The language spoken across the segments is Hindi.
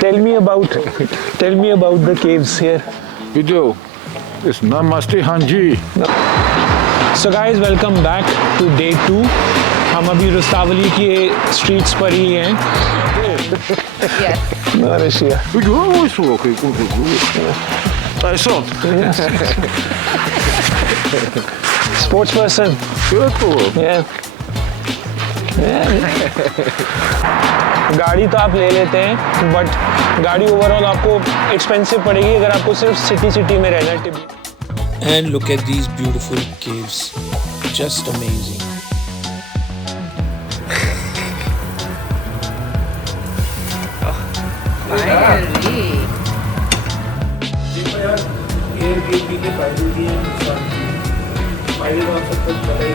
Tell me about the caves here. Video is Namaste Hanji. So guys, welcome back to day 2. हम अभी रुस्तावली के स्ट्रीट्स पर ही हैं. Yes. Malaysia. Video is okay. I saw. Sports person. Yeah. गाड़ी तो आप ले लेते हैं, बट गाड़ी ओवरऑल आपको एक्सपेंसिव पड़ेगी अगर आपको सिर्फ सिटी में रहना है. And look at these beautiful caves. Just amazing. Finally. देखो यार, एयरबीएनबी के फायदे भी हैं, नुकसान भी हैं. फायदे तो आप सबको पता ही है.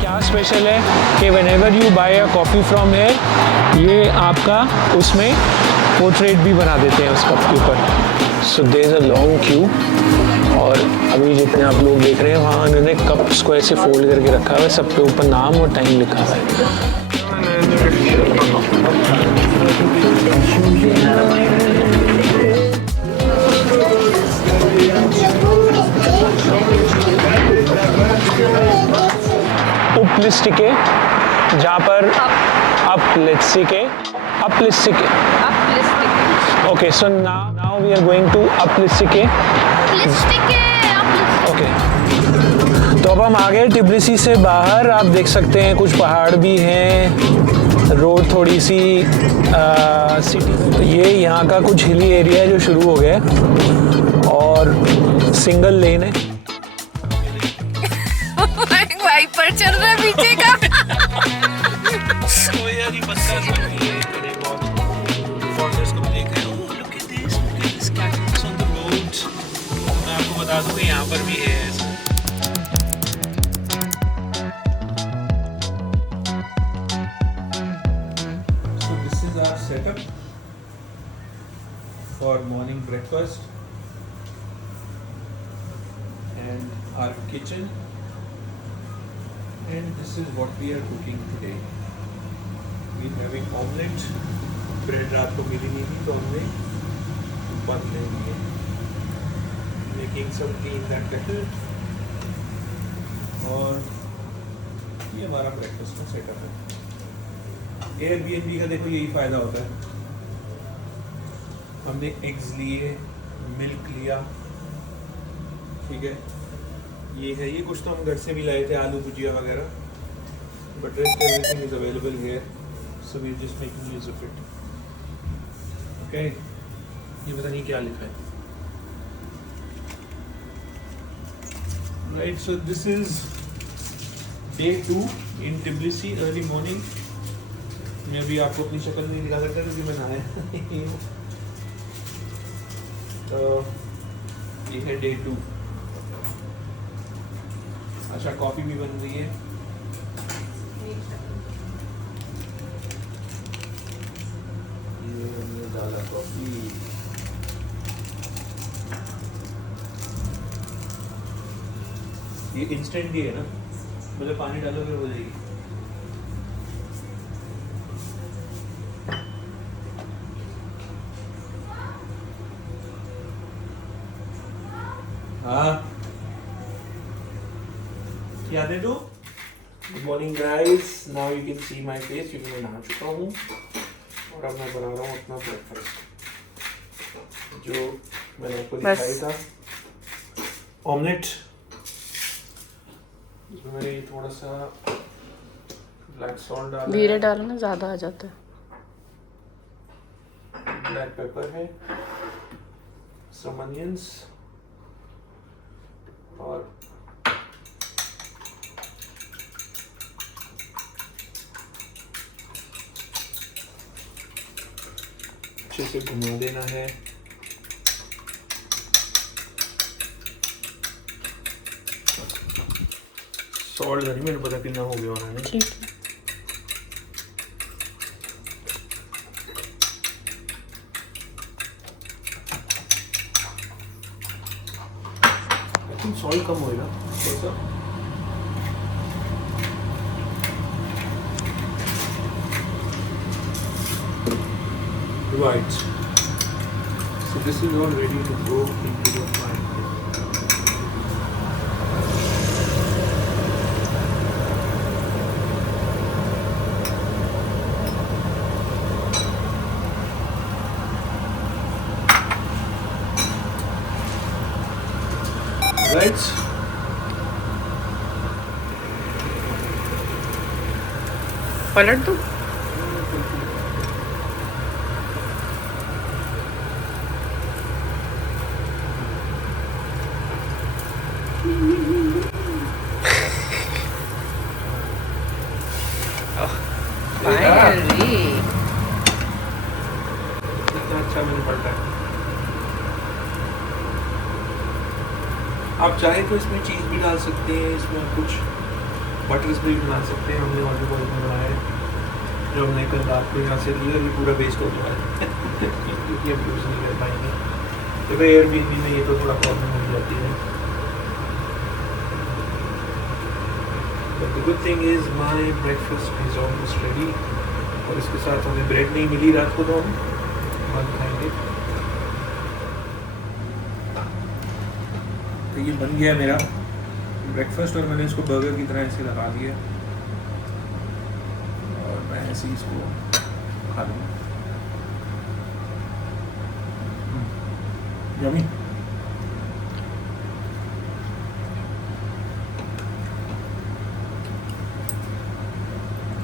क्या स्पेशल है कि whenever you buy a coffee from here, ये आपका उसमें पोर्ट्रेट भी बना देते हैं उस कप के ऊपर. So there is a long queue. और अभी जितने आप लोग देख रहे हैं वहाँ उन्होंने कप्स को ऐसे फोल्ड करके रखा हुआ है, सब के ऊपर नाम और टाइम लिखा हुआ है. उपलिस्टिके, जहाँ पर अपलिस्टिके. Okay, so now we are going to अपलिस्टिके. Okay. तो अब हम आ गए टिब्लिसी से बाहर. आप देख सकते हैं कुछ पहाड़ भी हैं, रोड थोड़ी सी सिटी. तो ये यहाँ का कुछ हिली एरिया है जो शुरू हो गया है और सिंगल लेन है. वाइपर चल रहा है पीछे का. मैं आपको बता दूं कि यहाँ पर भी है ऐसा. So this is our setup for morning breakfast and our kitchen, and this is what we are cooking today. We are having omelette. Bread रात को मिली नहीं थी तो हमने बन ले लिए. Making some tea in that kettle. और ये हमारा ब्रेकफास्ट का सेटअप है. एयरबीएनबी का देखो यही फायदा होता है. हमने एग्स लिए, मिल्क लिया, ठीक है. ये है, ये कुछ तो हम घर से भी लाए थे, आलू भुजिया वगैरह, but rest everything is available here, so we are just making use of it. Okay, ये पता नहीं क्या लिखा है. Right, so this is day 2 in Tbilisi early morning. मैं अभी आपको अपनी शक्ल नहीं दिखा सकता क्योंकि मैं नहाया. तो ये है day 2. अच्छा, कॉफ़ी भी बन रही है. ये हमने डाला कॉफ़ी. ये इंस्टेंट भी है ना, मतलब पानी डालोगे हो जाएगी. हाँ, क्या दे दो. Good morning guys. Now you can see my face क्योंकि मैं नहा चुका हूँ और अब मैं बना रहा हूँ अपना ब्रेकफास्ट जो मैंने आपको दिखाया था. ऑमलेट. मैंने थोड़ा सा ब्लैक सॉल्ट डाला. धीरे डालो ना, ज्यादा आ जाता है. ब्लैक पेपर है, सम अनियंस और अच्छे से घुमा देना है. सॉल्ट नहीं मेरे पता कितना हो गया होना है. ठीक है. सॉल्ट कम होएगा थोड़ा सा. Right. This is all ready to go into the frying pan. Right. पलट दो। Finally. इतना अच्छा मिल पड़ता है। आप चाहे तो इसमें चीज़ भी डाल सकते हैं, इसमें कुछ बटर्स भी बना सकते हैं। हमने ऑलिव ऑयल में बनाया है जो हमने कल रात को यहाँ से लिया, ये पूरा वेस्ट हो गया है क्योंकि हम यूज़ नहीं कर पाएंगे। तो भाई एयरबीएनबी में ये तो थोड़ा प्रॉब्लम हो जाती है। But the good thing is my breakfast is almost ready। और इसके साथ हमें ब्रेड नहीं मिली रात को, तो हम बंद खाएंगे। तो ये बन गया मेरा ब्रेकफास्ट और मैंने इसको बर्गर की तरह ऐसे लगा दिया और मैं ऐसे ही इसको खा लूँगा। यम्मी।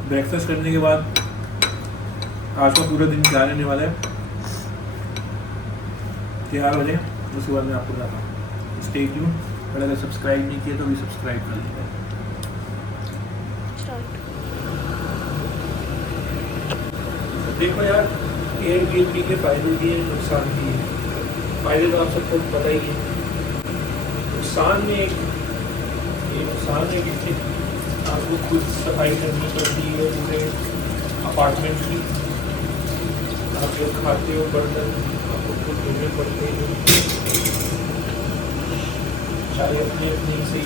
ब्रेकफास्ट करने के बाद आज का पूरा दिन क्या रहने वाला है, तैयार हो जाए उसके बाद मैं आपको बताता हूँ। Stay tune. और अगर सब्सक्राइब नहीं किया तो भी सब्सक्राइब कर लीजिए। देखो यार, एयरबीएनबी के फायदे भी हैं, नुकसान भी हैं। फायदे तो आप सबको पता ही है। नुकसान में कि आपको खुद सफाई करनी पड़ती है पूरे अपार्टमेंट की। आप जो खाते हो बर्तन आपको खुद धोने पड़ते हैं, सारे अपने से ही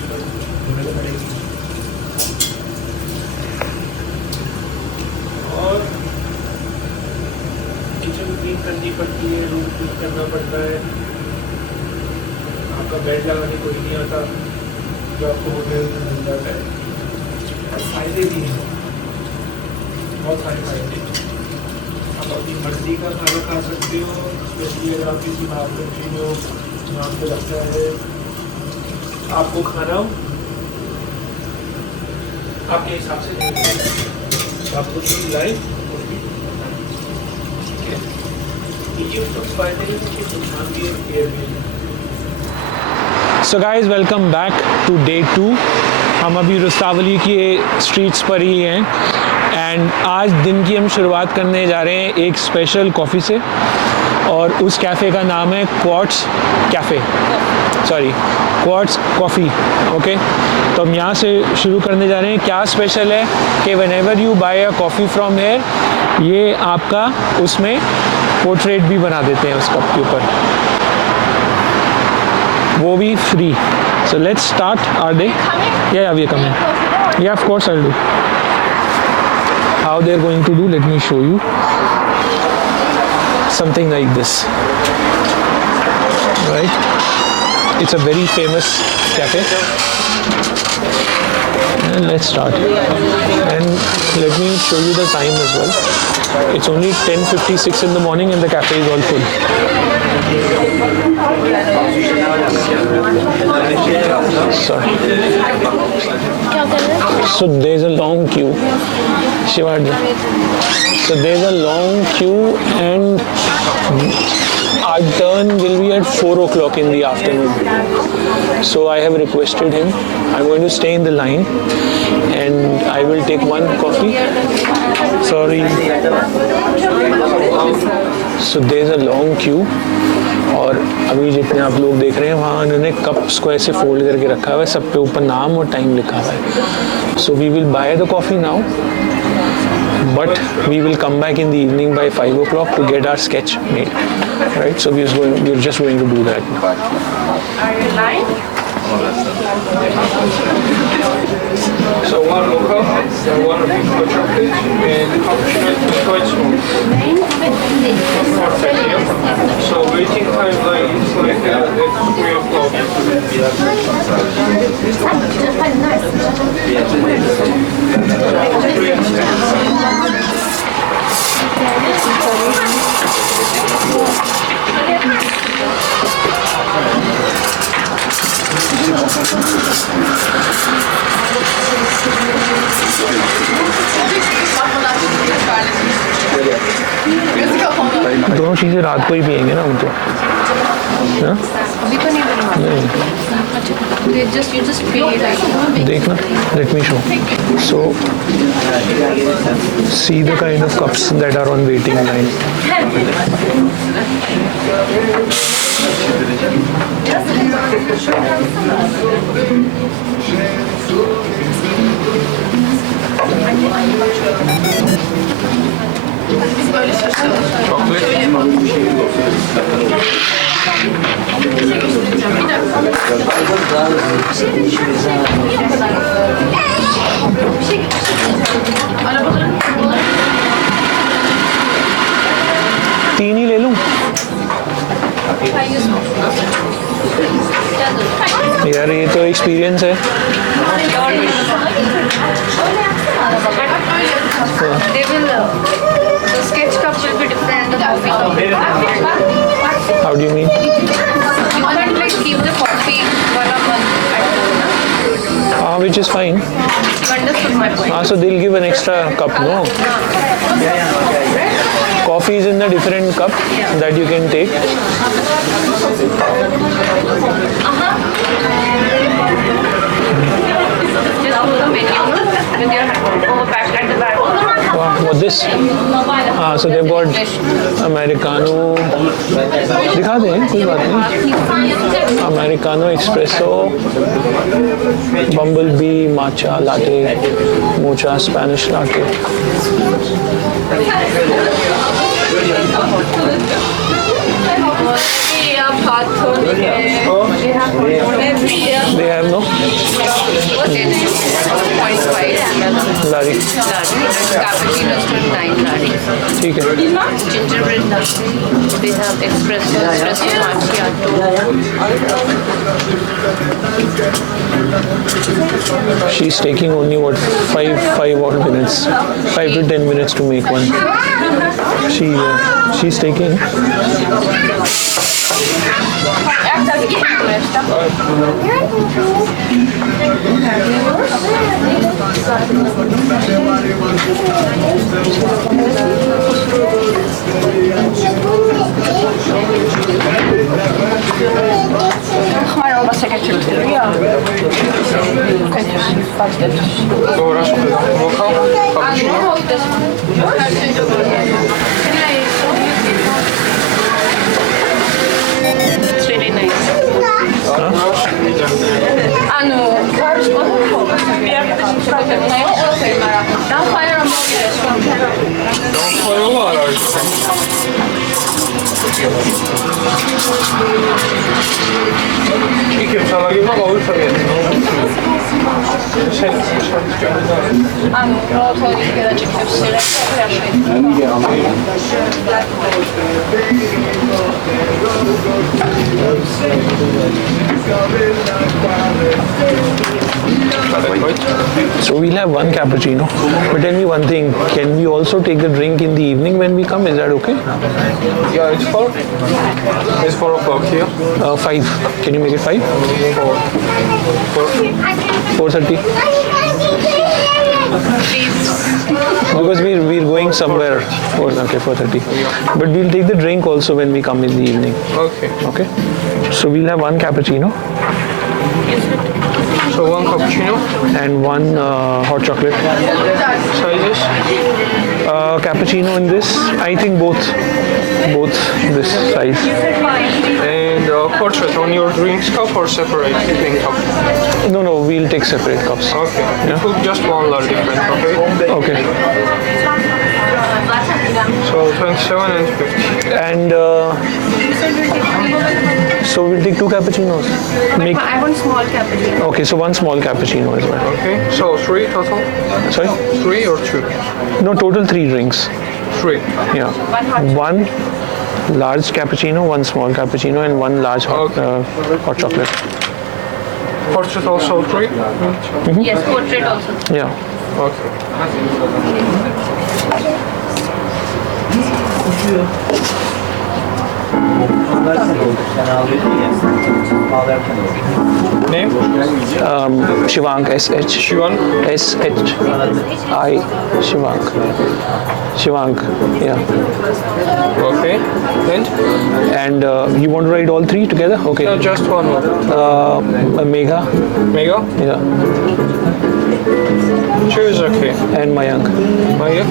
धोने पड़ेगी। और किचन क्लीन करनी पड़ती है, रूम क्लीन करना पड़ता है। आपका बेड लगाने कोई नहीं आता जो आपको होटल में मिल जाता है। और फायदे भी हैं, बहुत सारे फायदे। आप अपनी मर्जी का खाना खा सकते हो, स्पेशली अगर आप किसी बाहर कंट्री में हो जहाँ आपको लगता है आपको खाना आपके हिसाब से नहीं, आप कुछ भी लाए so guys welcome back to day 2। हम अभी रुस्तावली के स्ट्रीट्स पर ही हैं एंड आज दिन की हम शुरुआत करने जा रहे हैं एक स्पेशल कॉफ़ी से और उस कैफ़े का नाम है क्वार्ट्स कॉफ़ी। ओके, तो हम यहाँ से शुरू करने जा रहे हैं। क्या स्पेशल है कि whenever you buy a coffee from here ये आपका उसमें पोर्ट्रेट भी बना देते हैं उस कप के ऊपर, वो भी फ्री। So let's start our day. Yeah we are coming. Yeah of course I will do. How they are going to do, let me show you something like this, right? It's a very famous cafe and let's start and let me show you the time as well. It's only 10:56 in the morning and the cafe is all full. Sorry. So there's a long queue. Shivaji. So there's a long queue and our turn will be at 4 o'clock in the afternoon. So I have requested him. I'm going to stay in the line and I will take one coffee. Sorry. So there's a long queue. और अभी जितने आप लोग देख रहे हैं वहाँ उन्होंने कप्स को ऐसे फोल्ड करके रखा हुआ है, सब पे ऊपर नाम और टाइम लिखा हुआ है। So we will buy the coffee now but we will come back in the evening by 5 o'clock to get our sketch made, right? So we're just going to do that now. Are you live? So one local. one of these hot chocolates and cappuccino is quite small. So waiting time like it's like at 3 o'clock. दोनों चीज़ें रात को ही पियेंगे ना हम तो हाँ? अभी तो नहीं बनवा नहीं you just pay like देखना let me show so see the kind of cups that are on waiting line तीन ही ले लूं यार ये तो एक्सपीरियंस है they will the sketch cup will be different the coffee cup will be different. how do you mean You can't like keep the coffee for a month at home. which is fine You understood my point. so they'll give an extra cup no coffee is in a different cup that you can take Just go the menu with your overpack at the back. what this so they've got americano दिखा दें कोई बात नहीं americano espresso bumblebee matcha latte mocha spanish latte they have no lari Cappuccino is 29 lari. ठीक है Gingerbread latte. They have espresso macchiato. she's taking only what 5 odd minutes 5 to 10 minutes to make one she's taking Tomorrow was like a trip to Rio. It's really nice. So we'll have one cappuccino. But tell me one thing, can we also take the drink in the evening when we come? Is that okay? Yeah, it's 4 o'clock here. 5. Can you make it 5? 4:30. Because we're going somewhere. Okay, 4:30. But we'll take the drink also when we come in the evening. Okay. Okay? So we'll have one cappuccino So 1 cappuccino. and one hot chocolate. Sizes. Cappuccino in this, I think both this size. And portrait on your drinks cup or separate drink cup? No, we'll take separate cups. Okay. Yeah. Put just one are different, okay? Okay. So 27 and 50. And So we'll take 2 cappuccinos. Make I want small cappuccino. okay. So 1 small cappuccino as well. Okay, so 3 total? Sorry. 3 or 2? No, total 3 drinks. 3. Yeah. One hot. 1 large cappuccino, 1 small cappuccino, and 1 large hot chocolate. Portrait also 3? Yes, portrait also. Yeah. Okay. Name? Shivank, SH. Shivan? SHI. Shivank. Shivank. Yeah. Okay. And you want to write all 3 together? Okay. No, just one more. Megha. Mega? Yeah. 2 is okay. And Mayank. Maya?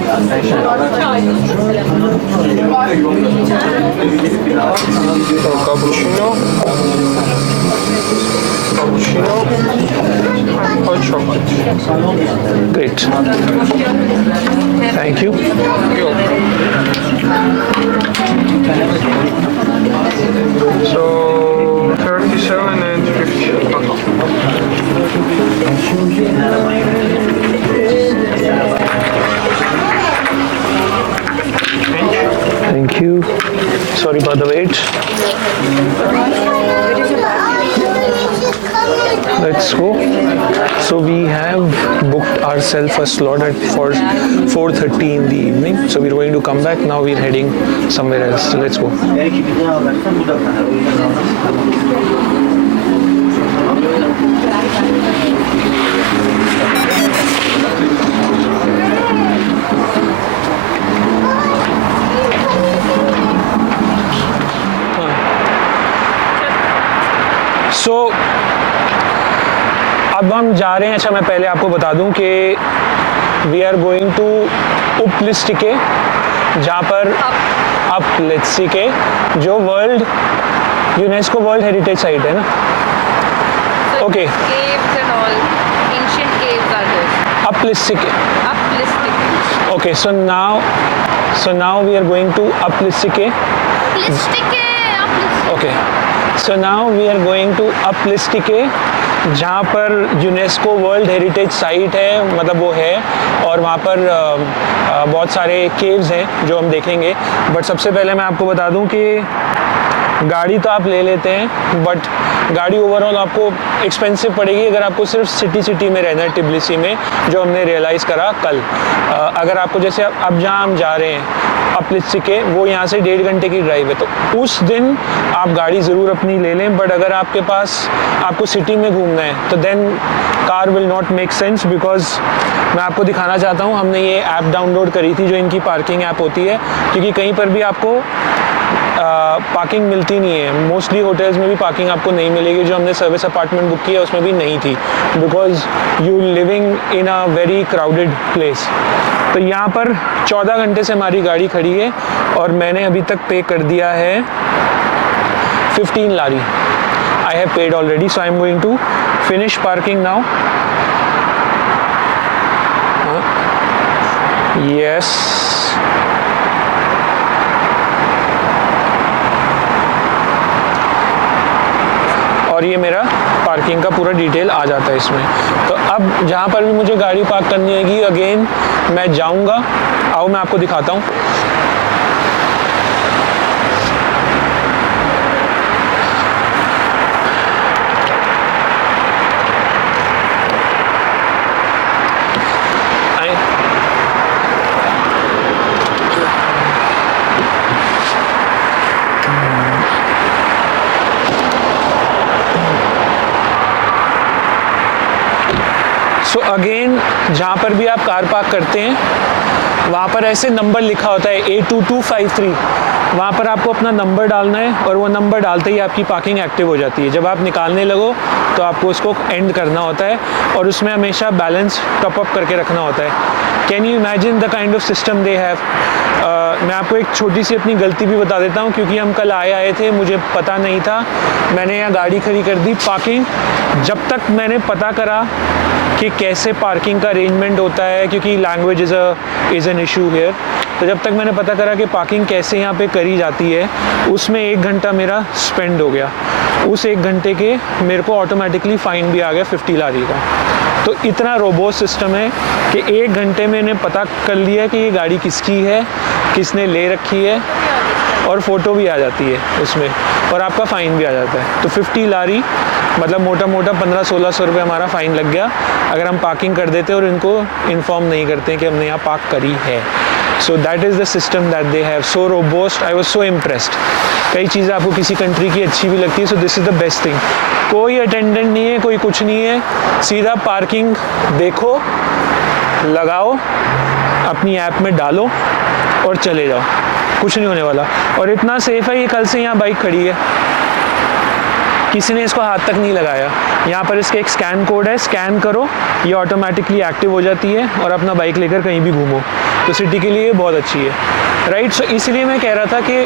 So, cappuccino. Cappuccino. Hot chocolate. Great. Thank you. So 37 and 50. Thank you. Sorry about the wait. Let's go. So we have booked ourselves a slot at for 4:30 in the evening. So we're going to come back. Now we're heading somewhere else. So let's go. So अब हम जा रहे हैं। अच्छा, मैं पहले आपको बता दूं कि वी आर गोइंग टू उपलिस्टिके, जहाँ पर अपलिस्टिके जो world UNESCO world heritage site है ना। Okay. Caves and all. Ancient caves are there. अपलिस्टिके. Uplistic. Okay, so now we are going to uplistique. Uplistic. Okay, so now we are going to uplistique, जहाँ पर यूनेस्को वर्ल्ड हेरिटेज साइट है, मतलब वो है, और वहाँ पर बहुत सारे केव्स हैं जो हम देखेंगे। बट सबसे पहले मैं आपको बता दूं कि गाड़ी तो आप ले लेते हैं, बट गाड़ी ओवरऑल आपको एक्सपेंसिव पड़ेगी अगर आपको सिर्फ सिटी में रहना है, टिब्लिसी में, जो हमने रियलाइज़ करा कल। अगर आपको जैसे अब जहाँ हम जा रहे हैं अपलिस्टिके, वो यहाँ से 1.5 घंटे की ड्राइव है, तो उस दिन आप गाड़ी ज़रूर अपनी ले लें। बट अगर आपके पास आपको सिटी में घूमना है तो then car will not make sense, because मैं आपको दिखाना चाहता हूँ, हमने ये ऐप डाउनलोड करी थी जो इनकी पार्किंग ऐप होती है, क्योंकि कहीं पर भी आपको पार्किंग मिलती नहीं है। मोस्टली होटल्स में भी पार्किंग आपको नहीं मिलेगी। जो हमने सर्विस अपार्टमेंट बुक किया उसमें भी नहीं थी, because you living in a very crowded place. तो यहाँ पर 14 घंटे से हमारी गाड़ी खड़ी है और मैंने अभी तक पे कर दिया है 15 lari. I have paid already, so I am going to finish parking now. Yes, और ये मेरा पार्किंग का पूरा डिटेल आ जाता है इसमें। तो अब जहाँ पर भी मुझे गाड़ी पार्क करनी होगी, अगेन मैं जाऊँगा। आओ मैं आपको दिखाता हूँ। सो अगेन जहाँ पर भी आप कार पार्क करते हैं वहाँ पर ऐसे नंबर लिखा होता है A2253, वहाँ पर आपको अपना नंबर डालना है और वो नंबर डालते ही आपकी पार्किंग एक्टिव हो जाती है। जब आप निकालने लगो तो आपको उसको एंड करना होता है और उसमें हमेशा बैलेंस टॉप अप करके रखना होता है। Can you imagine the kind of system they have. मैं आपको एक छोटी सी अपनी गलती भी बता देता हूँ, क्योंकि हम कल आए थे, मुझे पता नहीं था, मैंने यहाँ गाड़ी खड़ी कर दी। पार्किंग जब तक मैंने पता करा कि कैसे पार्किंग का अरेंजमेंट होता है, क्योंकि language is an issue here, तो जब तक मैंने पता करा कि पार्किंग कैसे यहाँ पे करी जाती है, उसमें 1 घंटा मेरा स्पेंड हो गया। उस 1 घंटे के मेरे को ऑटोमेटिकली फ़ाइन भी आ गया 50 लारी का। तो इतना रोबोस्ट सिस्टम है कि 1 घंटे में इन्हें पता कर लिया कि ये गाड़ी किसकी है, किसने ले रखी है, और फ़ोटो भी आ जाती है उसमें, और आपका फ़ाइन भी आ जाता है। तो 50 लारी मतलब मोटा मोटा 1500-1600 रुपये हमारा फ़ाइन लग गया अगर हम पार्किंग कर देते और इनको इन्फॉर्म नहीं करते कि हमने यहाँ पार्क करी है। So that is the system that they have, so robust. I was so impressed. कई चीज़ें आपको किसी कंट्री की अच्छी भी लगती है, so this is the best thing. कोई अटेंडेंट नहीं है, कोई कुछ नहीं है, सीधा पार्किंग देखो, लगाओ, अपनी ऐप में डालो और चले जाओ, कुछ नहीं होने वाला। और इतना सेफ़ है, ये कल से यहाँ बाइक खड़ी है, किसी ने इसको हाथ तक नहीं लगाया। यहाँ पर इसके एक स्कैन कोड है, स्कैन करो, ये ऑटोमेटिकली एक्टिव हो जाती है और अपना बाइक लेकर कहीं भी घूमो। तो सिटी के लिए बहुत अच्छी है, राइट। सो इसलिए मैं कह रहा था कि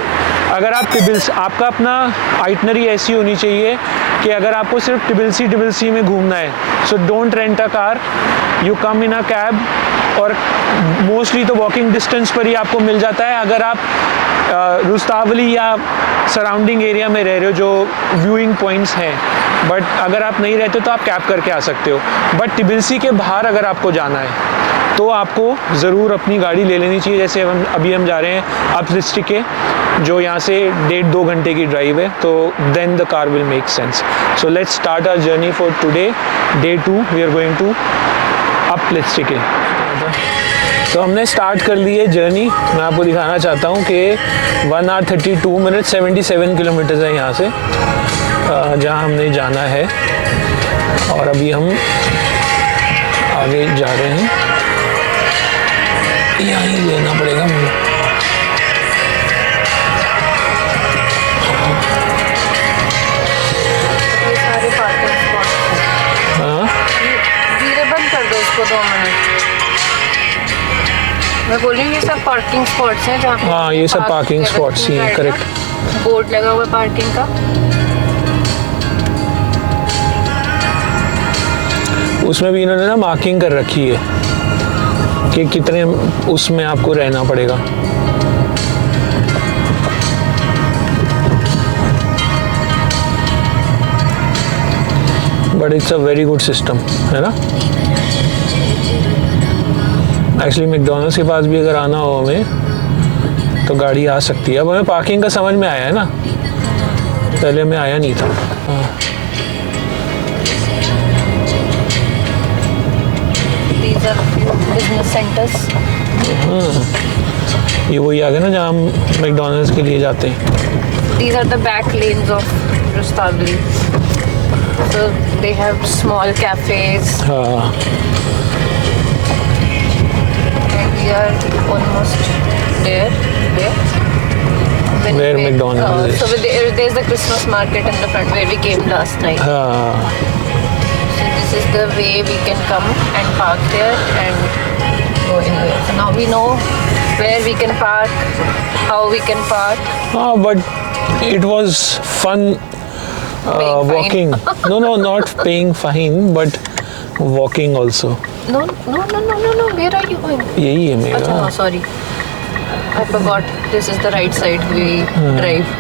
अगर आप टिबिल्सी, आपका अपना आइटनरी ऐसी होनी चाहिए कि अगर आपको सिर्फ टिबिल्सी में घूमना है, so don't rent a car, you come in a cab. और मोस्टली तो वॉकिंग डिस्टेंस पर ही आपको मिल जाता है अगर आप रुस्तावली या सराउंडिंग एरिया में रह रहे हो जो व्यूइंग पॉइंट्स हैं। बट अगर आप नहीं रहते तो आप कैब करके आ सकते हो। बट टिबिल्सी के बाहर अगर आपको जाना है तो आपको ज़रूर अपनी गाड़ी ले लेनी चाहिए। जैसे अभी हम जा रहे हैं अप लिस्टिके, जो यहाँ से 1.5-2 घंटे की ड्राइव है, तो then the car will make sense. So let's start our journey for today, day 2। We are going to Uplistsikhe. तो हमने स्टार्ट कर ली है जर्नी। मैं आपको दिखाना चाहता हूँ कि 1 hour 32 minutes 77 किलोमीटर है यहाँ से जहाँ हमने जाना है, और अभी हम आगे जा रहे हैं। यहाँ ही लेना पड़ेगा मुझे। ये सारे पार्किंग स्पॉट। हाँ, धीरे बंद कर दो इसको 2 मिनट। मैं बोल रही हूँ ये सब पार्किंग स्पॉट्स हैं जहाँ पे हाँ, ये सब पार्किंग स्पॉट्स ही हैं, करेक्ट। बोर्ड लगा हुआ है पार्किंग का। उसमें भी इन्होंने ना मार्किंग कर रखी है कि कितने उसमें आपको रहना पड़ेगा। But it's a very good system, है ना। एक्चुअली मैकडॉनल्ड्स के पास भी अगर आना हो हमें तो गाड़ी आ सकती है। अब हमें पार्किंग का समझ में आया है ना, पहले हमें आया नहीं था। हाँ, These are business centers. ये वही आ गया ना जहाँ हम मैकडॉनल्ड्स के लिए जाते हैं। These are the back lanes of Rustaveli. So they have small cafes, हाँ, and we are almost there. Where McDonald's is. So there's the Christmas market in the front where we came last night. हाँ, So this is the way we can come and park there and go in there. So now we know where we can park, how we can park. हाँ, but it was fun Paying fine. walking. No, not paying fine, but walking also. No. Where are you going? यही है मेरा। Achha, no, sorry. I forgot. This is the right side we drive.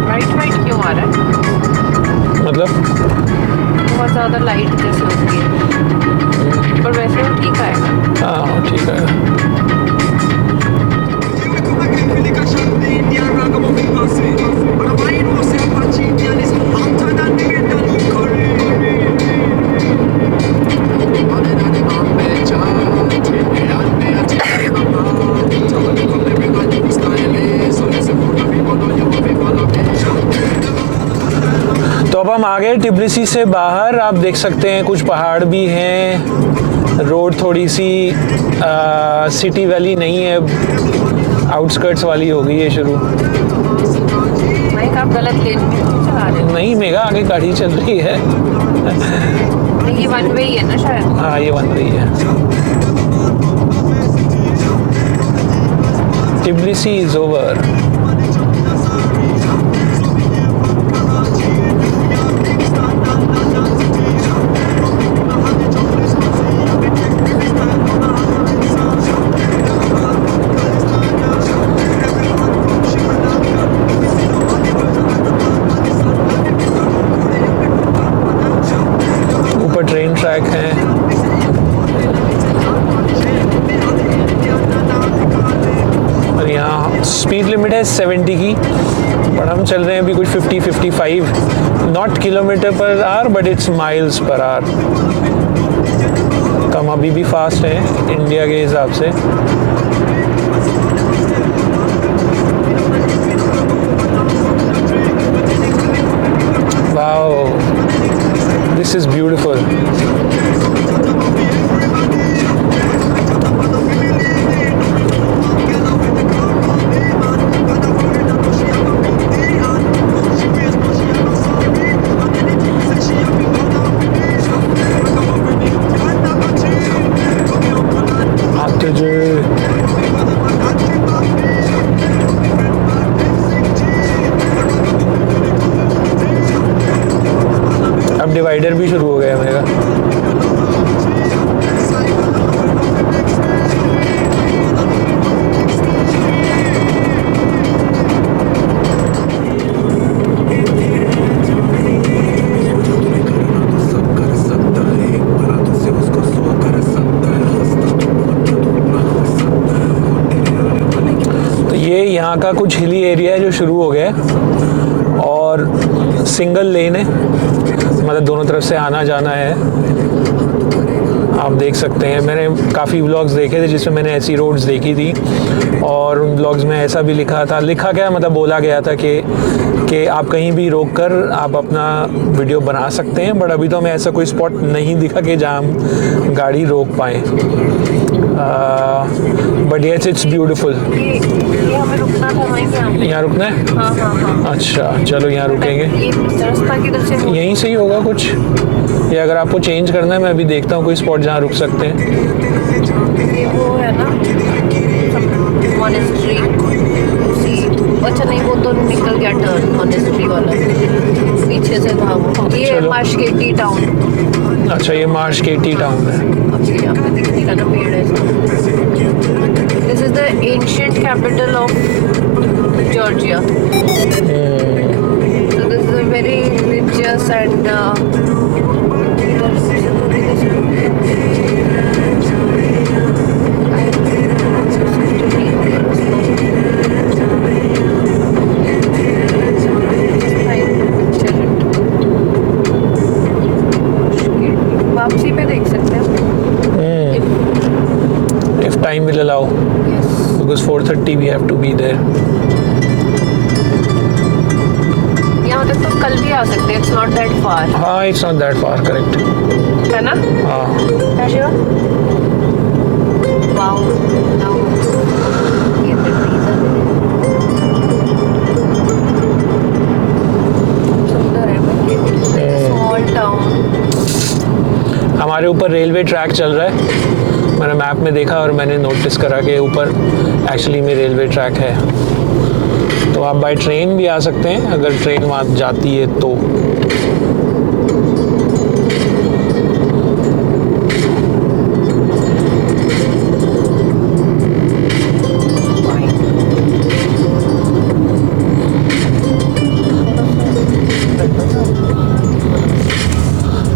Right क्यों आ रहा है? मतलब बहुत ज़्यादा लाइट जैसे होती है, पर वैसे वो ठीक आएगा। हाँ, ठीक है। तो अब हम आ गए टिब्लिसी से बाहर। आप देख सकते हैं कुछ पहाड़ भी हैं, रोड थोड़ी सी सिटी वाली नहीं है, आउटस्कर्ट्स वाली हो गई है शुरू। नहीं, आप गलत लेन में चला रहे हो। नहीं मेगा, आगे गाड़ी चल रही है। नहीं, ये वन वे ही है ना शायद। हाँ, ये बन रही है। Tbilisi is over. ऊपर ट्रेन ट्रैक है। और यहाँ स्पीड लिमिट है 70 की, पर हम चल रहे हैं अभी कुछ 50-55, not kilometre per hour but it's miles per hour. तो हम अभी भी फास्ट हैं इंडिया के हिसाब से। Wow, this is beautiful. अब डिवाइडर भी शुरू हो गया मेरा। तो ये यहाँ का कुछ हिली एरिया है जो शुरू हो गया है, और सिंगल लेन है, मतलब दोनों तरफ से आना जाना है। आप देख सकते हैं, मैंने काफ़ी व्लॉग्स देखे थे जिसमें मैंने ऐसी रोड्स देखी थी, और उन व्लॉग्स में ऐसा भी लिखा क्या मतलब बोला गया था कि आप कहीं भी रोक कर आप अपना वीडियो बना सकते हैं, बट अभी तो हमें ऐसा कोई स्पॉट नहीं दिखा कि जहाँ हम गाड़ी रोक पाएँ। But yes it's beautiful. ये हमें रुकना था वहीं पे हमें। यहाँ रुकना है? हाँ हाँ हाँ। अच्छा चलो यहाँ रुकेंगे। ये रास्ता किधर से हो? यहीं से ही होगा कुछ, या अगर आपको चेंज करना है मैं अभी देखता हूँ कोई स्पॉट जहाँ रुक सकते हैं। ये वो है ना मॉनेस्ट्री। अच्छा नहीं, वो तो निकल गया टर्न मॉनेस्ट्री वाला, पीछे से था वो। ये चलो। मार्शकेटी टाउन। अच्छा ये मार्शकेटी टाउन है। अब ये यहाँ पे दिख नहीं रहा ना, पेड़ है। This is the ancient capital of Georgia. So this is a very religious and वापसी पे देख सकते हैं। If time will allow, because 4:30 we have to be there. यहाँ तक तो कल भी आ सकते हैं। It's not that far, हाँ it's not that far, correct. है ना? हाँ Wow. Now, ये तो डीजल सुंदर है भाई। Small town. हमारे ऊपर रेलवे ट्रैक चल रहा है, मैंने मैप में देखा और मैंने नोटिस करा कि ऊपर एक्चुअली में रेलवे ट्रैक है। तो आप बाय ट्रेन भी आ सकते हैं अगर ट्रेन वहाँ जाती है तो।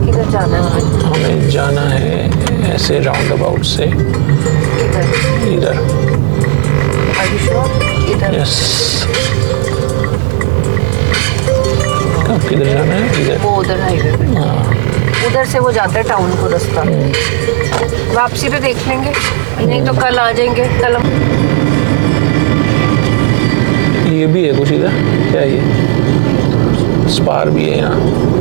किधर जाना है हमें? हमें जाना है ऐसे राउंड अबाउट से इधर। इधर। Are you sure? इधर। यस, कब किधर जाना है? इधर। वो उधर हाईवे पे, उधर से वो जाता है टाउन को रास्ता। वापसी पे देख लेंगे, नहीं तो कल आ जाएंगे। कल हम ये भी है कुछ इधर, क्या है ये? स्पार भी है यहाँ।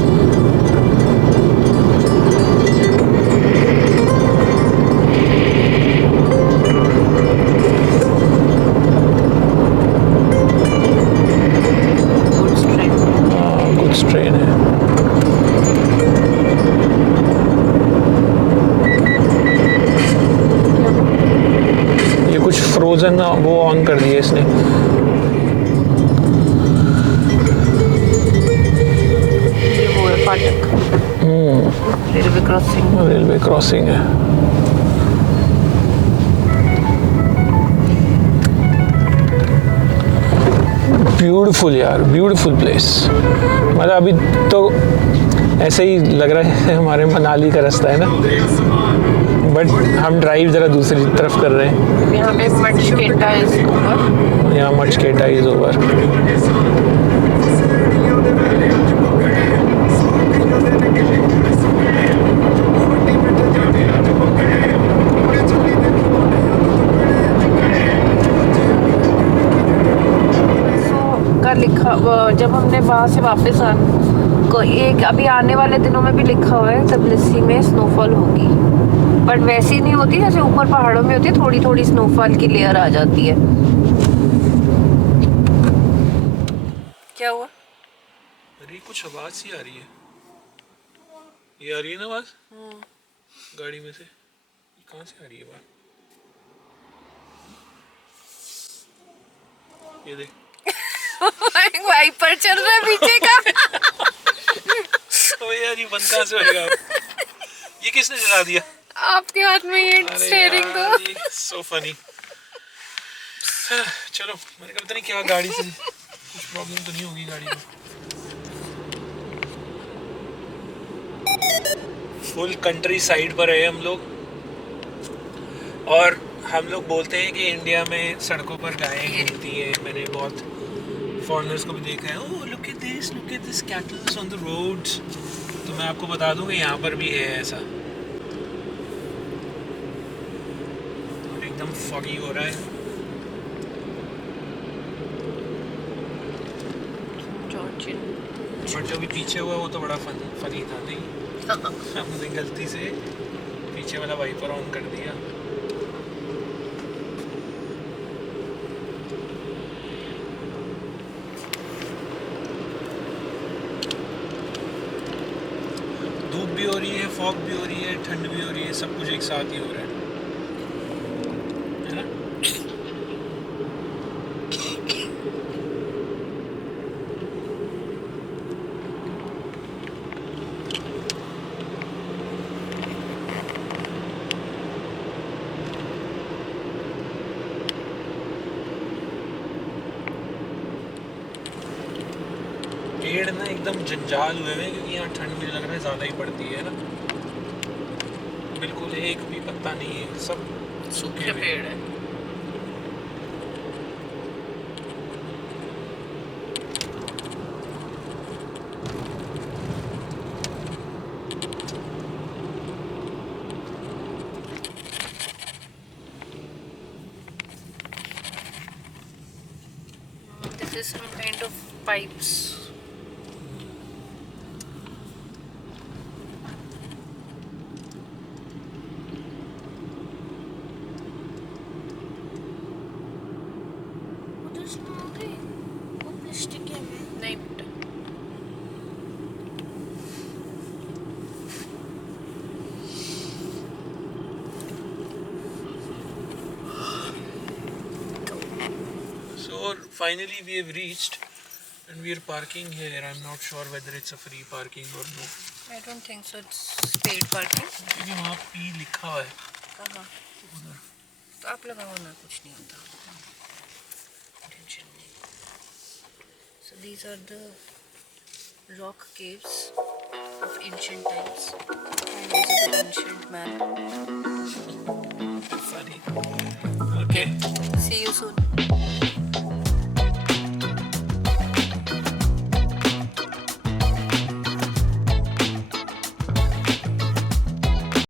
ट्रेन है। ये कुछ फ्रोजन वो ऑन कर दिए इसने। फाटक, रेलवे क्रॉसिंग। रेलवे क्रॉसिंग है। ब्यूटीफुल यार, ब्यूटीफुल प्लेस। मतलब अभी तो ऐसे ही लग रहा है हमारे मनाली का रास्ता है ना, बट हम ड्राइव ज़रा दूसरी तरफ कर रहे हैं। यहाँ पे मटकेटा इज ओवर। यहाँ मटकेटा इज ओवर। लिखा जब हमने वहाँ से वापस एक अभी आने वाले दिनों में भी लिखा हुआ है तबलिसी में स्नोफॉल होगी, बट वैसी नहीं होती जैसे ऊपर पहाड़ों में होती है, थोड़ी थोड़ी स्नोफॉल की लेयर आ जाती है। क्या हुआ? अरे कुछ आवाज सी आ रही है। ये आ रही है ना आवाज गाड़ी में से? कहाँ से आ रही है बात? ये देख वाइपर चल रहा है पीछे का। ओ यार ये बंद कहाँ से होएगा? ये किसने जला दिया? आपके हाथ में ये स्टीयरिंग तो। So funny. चलो मैंने कहा पता नहीं क्या गाड़ी से कुछ प्रॉब्लम तो नहीं होगी गाड़ी में। फुल कंट्री साइड पर है हम लोग, और हम लोग बोलते हैं कि इंडिया में सड़कों पर गायें घूमती हैं। मैंने बहुत फॉरेनर्स को भी देखा है, oh look at this cattles on the roads. तो मैं आपको बता दूं कि यहाँ पर भी है ऐसा। और एकदम फॉगी हो रहा है। बट जो भी पीछे हुआ वो तो बड़ा फनी था नहीं? हमने गलती से पीछे वाला वाइपर ऑन कर दिया। धूप भी हो रही है, फॉग भी हो रही है, ठंड भी हो रही है, सब कुछ एक साथ ही हो रहा है ना? पेड़ ना एकदम जंजाल हुए हैं क्योंकि यहाँ ठंड मुझे लग रहा है ज़्यादा ही पड़ती है ना। बिल्कुल एक भी पत्ता नहीं है, सब सूखे पेड़ है। This is some kind of pipes. नहीं बेटा। So finally we have reached and we are parking here. I'm not sure whether it's a free parking or no. I don't think so. It's paid parking. क्योंकि वहाँ P लिखा हुआ है। कहाँ? तो आप लगाओ ना, कुछ नहीं होता। टेंशन नहीं। So these are the rock caves of ancient times. And this is the ancient man. Funny. Okay. See you soon.